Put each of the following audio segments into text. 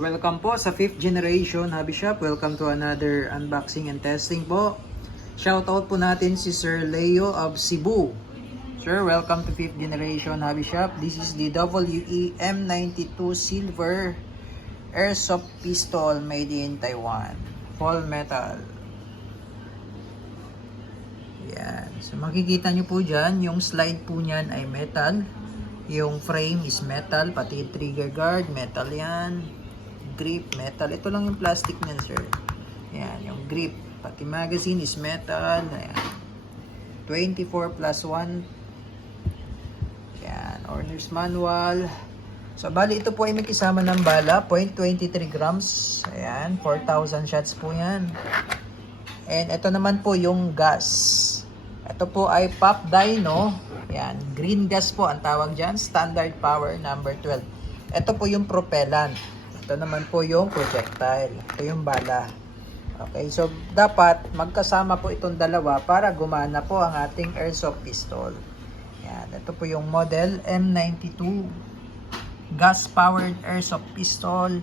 Welcome po sa 5th generation Hobby Shop. Welcome to another unboxing and testing po. Shoutout po natin si Sir Leo of Cebu. Sir, welcome to 5th generation Hobby Shop. This is the WE-M92 Silver Airsoft Pistol made in Taiwan. Full metal. Yan. So makikita nyo po dyan, yung slide po nyan ay metal. Yung frame is metal, pati yung trigger guard, metal yan. Grip, metal. Ito lang yung plastic niyan, sir. Yan, yung grip. Pati magazine is metal. Ayan. 24 plus 1. Yan, owner's manual. So, bali ito po ay may kasama ng bala. 0.23 grams. Ayan, 4,000 shots po yan. And ito naman po yung gas. Ito po ay Pop Dino. Yan, green gas po ang tawag dyan. Standard power number 12. Ito po yung propellant. Ito naman po yung projectile. Ito yung bala. Okay, so dapat magkasama po itong dalawa para gumana po ang ating airsoft pistol. Yan, ito po yung model M92 gas-powered airsoft pistol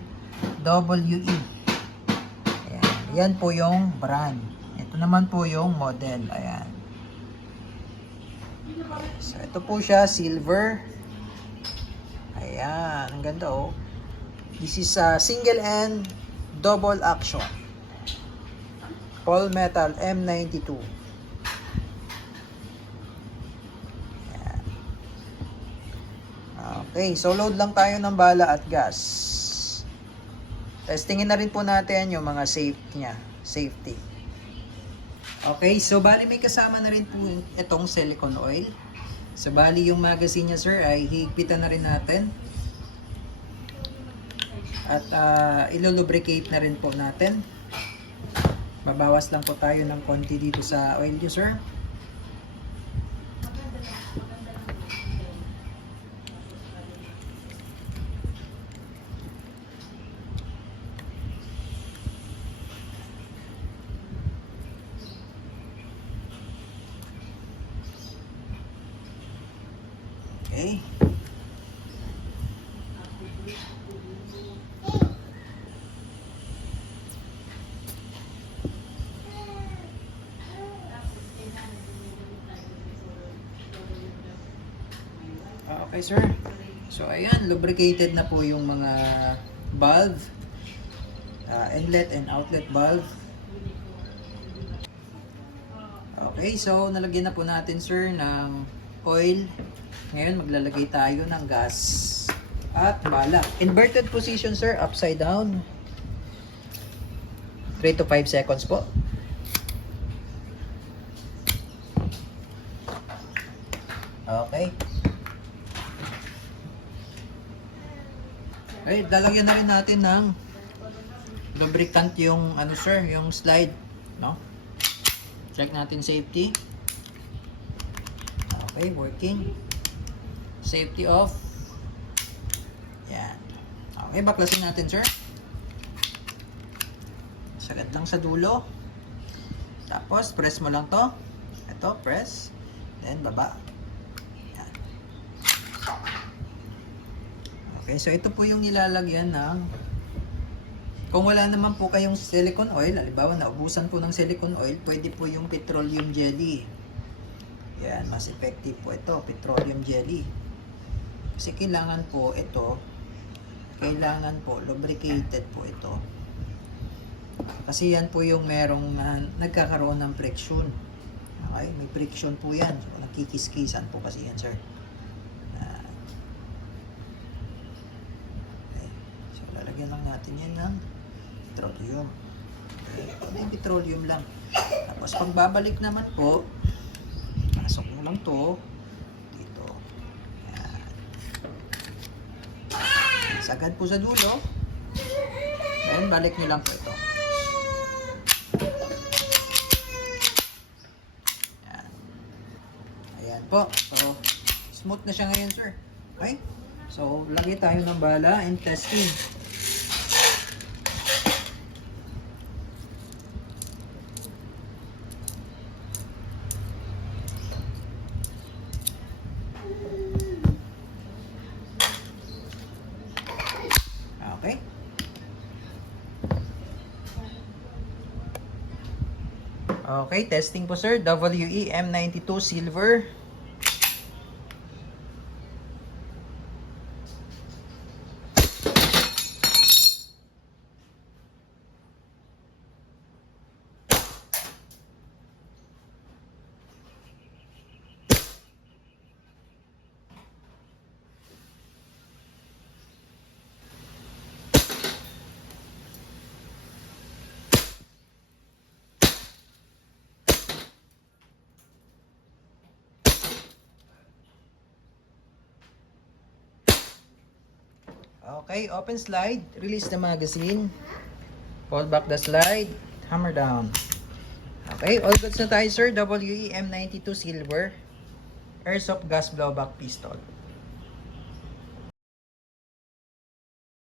WE. Ayan, yan po yung brand. Ito naman po yung model. Ayan. So, ito po siya, silver. Ayan, ang ganda oh. This is a single and double action. Full metal M92. Ayan. Okay, so load lang tayo ng bala at gas. Testingin na rin po natin yung mga safety. Okay, so bali may kasama na rin po itong silicone oil. So bali yung magazine niya, sir, ay higpitan na rin natin. At ilulubricate na rin po natin. Babawas lang po tayo ng konti dito sa oil niyo, sir. Okay. Okay, sir. So, ayan, lubricated na po yung mga valve, inlet and outlet valve. Okay, so nalagyan na po natin, sir, ng oil. Ngayon, maglalagay tayo ng gas at bala. Inverted position, sir, upside down. 3 to 5 seconds po. Okay. Okay, lalagyan na rin natin ng lubricant yung ano, sir, yung slide, no? Check natin safety. Okay, working. Safety off. Yan. Okay, baklasin natin, sir. Sagad lang sa dulo. Tapos, press mo lang to. Ito, press. Then, baba. Yan. Okay, so ito po yung nilalagyan ng, kung wala naman po kayong silicone oil, halimbawa naubusan po ng silicone oil, pwede po yung petroleum jelly. Yan, mas effective po ito, petroleum jelly. Kasi kailangan po ito, lubricated po ito. Kasi yan po yung merong nagkakaroon ng friction. Okay, may friction po yan. So, nagkikis-kisan po kasi yan, sir. Okay, so lalagyan lang natin yan ng petroleum. Okay, yung petroleum lang. Tapos pagbabalik naman po, pasok mo lang to dito. Yan. Sagad po sa dulo. Then balik nyo lang po ito. Yan. Ayan po. So smooth na siya ngayon, sir. Okay? So lagay tayo ng bala and testing. Okay. Okay, testing po sir. WE M92 silver. Okay, open slide, release the magazine, pull back the slide, hammer down. Okay, all goods na tayo sir. WE M92 silver, airsoft gas blowback pistol.